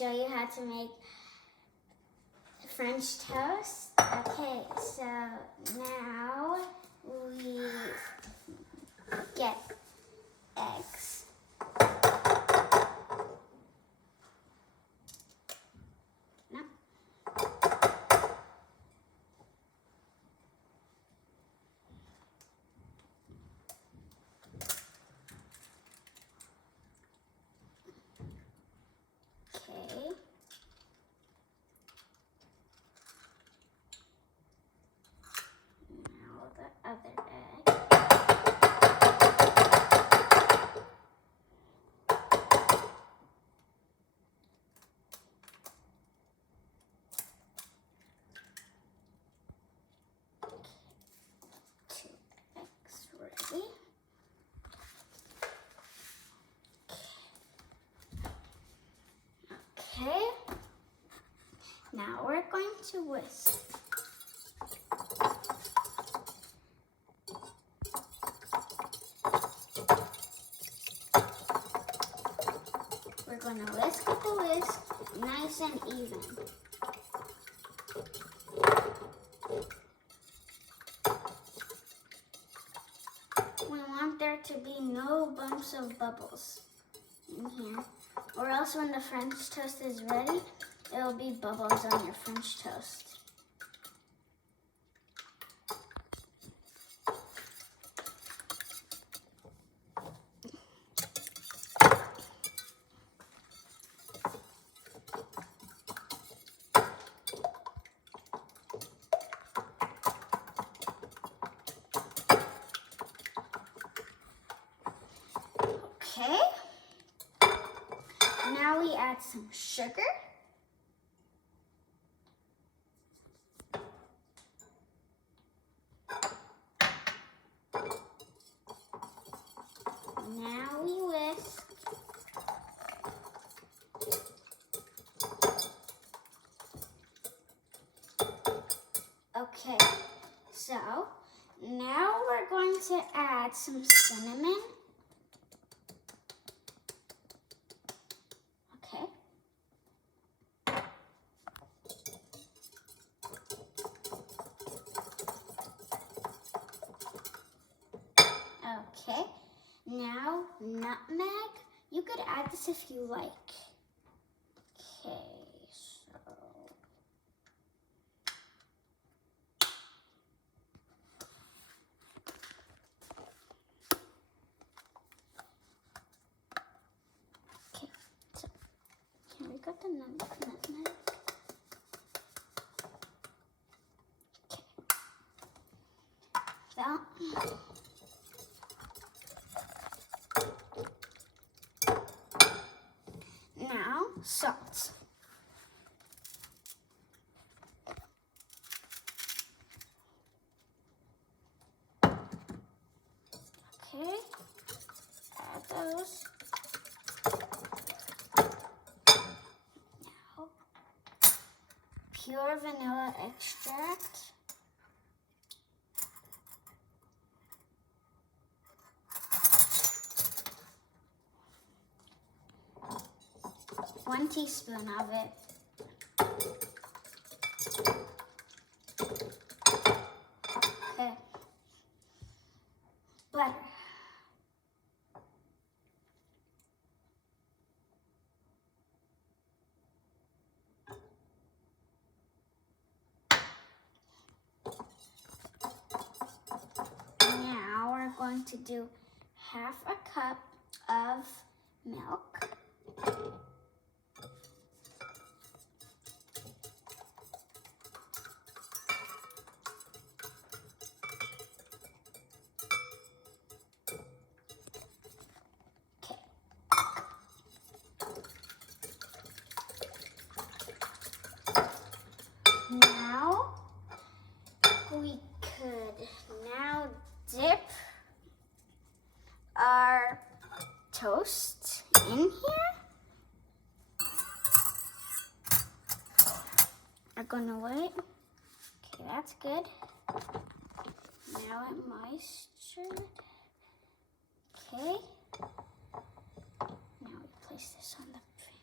show you how to make French toast. Okay, so now we get eggs. No. Okay. Now the other egg. Ready? Okay. Now we're going to whisk. We're going to whisk with the whisk, nice and even. We want there to be no bumps of bubbles in here, or else when the French toast is ready, it will be bubbles on your French toast. Okay, now we add some sugar. Now we whisk. Okay, so now we're going to add some cinnamon. Okay. Okay, now nutmeg. You could add this if you like. Okay, so. Okay, so here we got the nutmeg. Okay. Well. Now, salt. Okay, add those. Now, pure vanilla extract. One teaspoon of it. Okay. Butter. Now we're going to do half a cup of milk. Now we could now dip our toast in here. We're gonna wait. Okay, that's good. Now it moistured. Okay. Now we place this on the pan.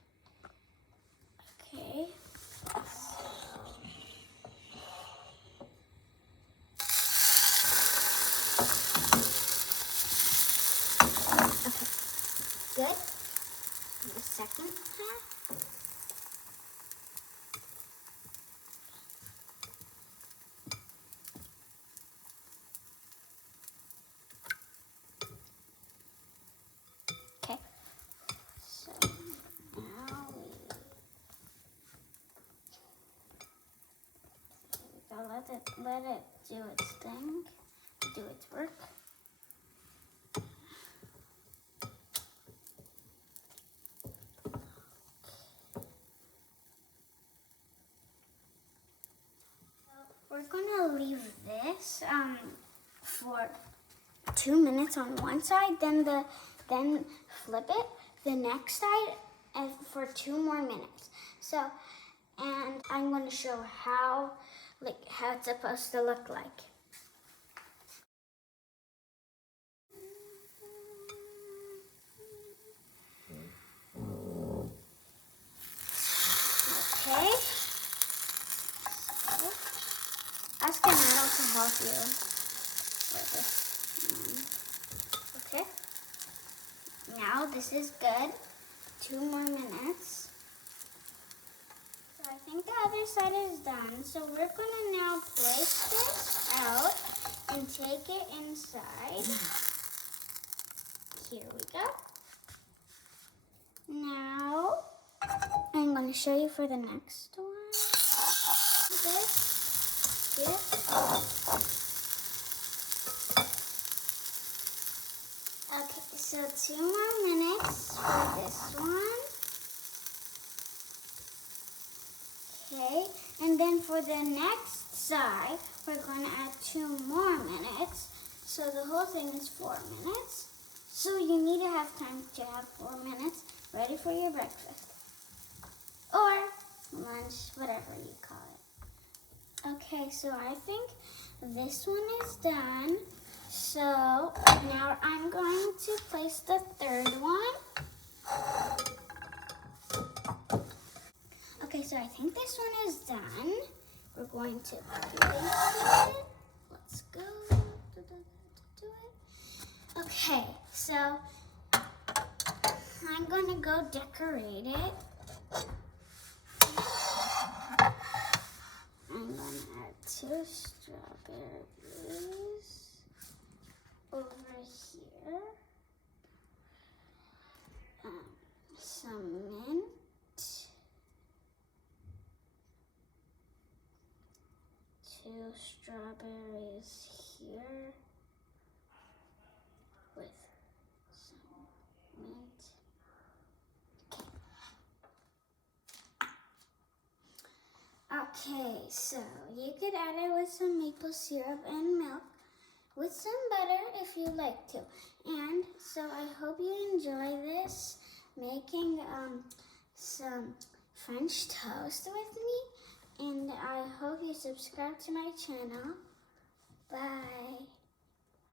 good. The second half. Okay. So now let it do its thing, do its work. We're gonna leave this for 2 minutes on one side, then flip it the next side and for 2 more minutes. So, and I'm gonna show how it's supposed to look like. Okay. Ask an adult to help you with this. Okay. Now this is good. 2 more minutes. So I think the other side is done. So we're gonna now place this out and take it inside. Here we go. Now I'm gonna show you for the next one. This here. Okay, so 2 more minutes for this one. Okay, and then for the next side, we're going to add 2 more minutes. So the whole thing is 4 minutes. So you need to have time to have 4 minutes ready for your breakfast. Or lunch, whatever you call it. Okay, so I think this one is done. So now I'm going to place the third one. Okay, so I think this one is done. We're going to place it. Let's go. Do it. Okay, so I'm going to go decorate it. I'm going to add 2 strawberries over here. Some mint. 2 strawberries here with some mint. Okay, so you could add it with some maple syrup and milk with some butter if you like to. And so I hope you enjoy this, making some French toast with me. And I hope you subscribe to my channel. Bye.